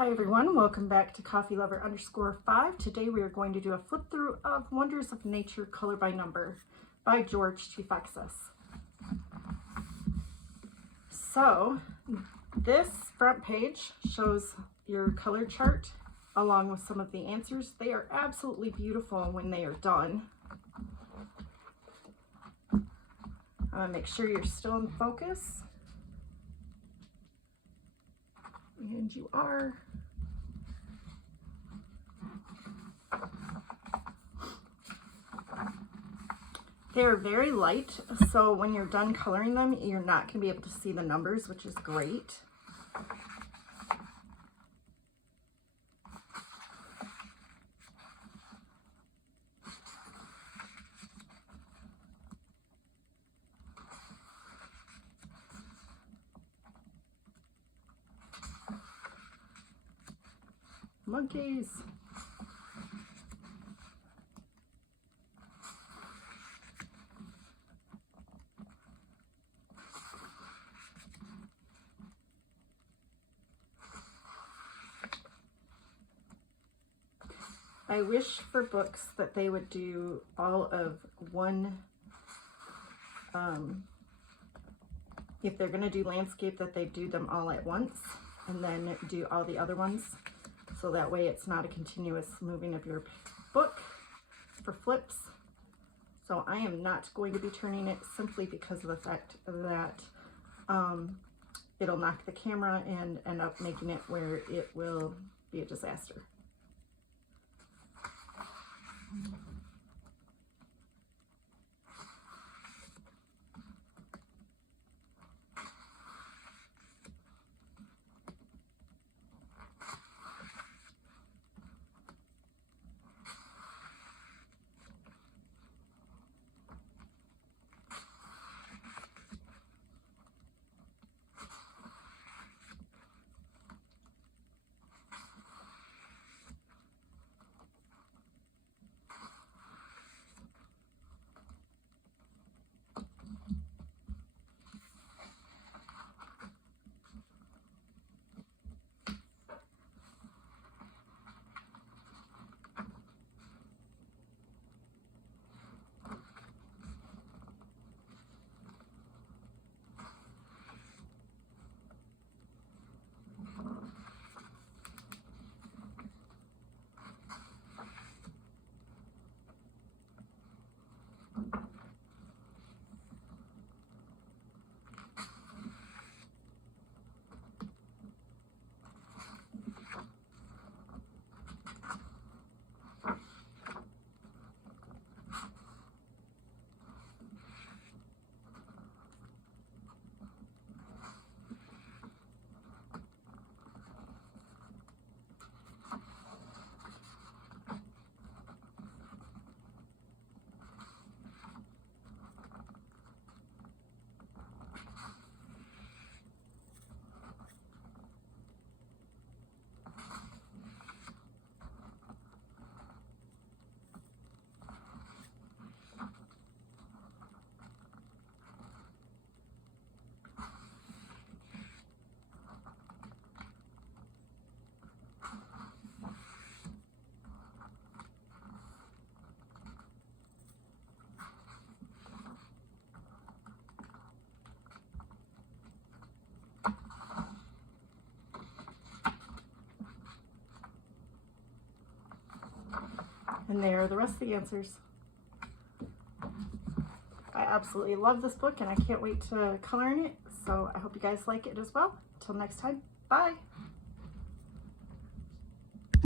Hi everyone, welcome back to Coffee Lover _5. Today we are going to do a flip through of Wonders of Nature Color by Number by George Tufekcis. So this front page shows your color chart along with some of the answers. They are absolutely beautiful when they are done. Make sure you're still in focus. And you are. They're very light, so when you're done coloring them, you're not going to be able to see the numbers, which is great. Monkeys. I wish for books that they would do all of one, if they're going to do landscape, that they do them all at once and then do all the other ones. So that way it's not a continuous moving of your book for flips. So I am not going to be turning it simply because of the fact that it'll knock the camera and end up making it where it will be a disaster. And there are the rest of the answers. I absolutely love this book and I can't wait to color in it. So I hope you guys like it as well. Until next time, bye.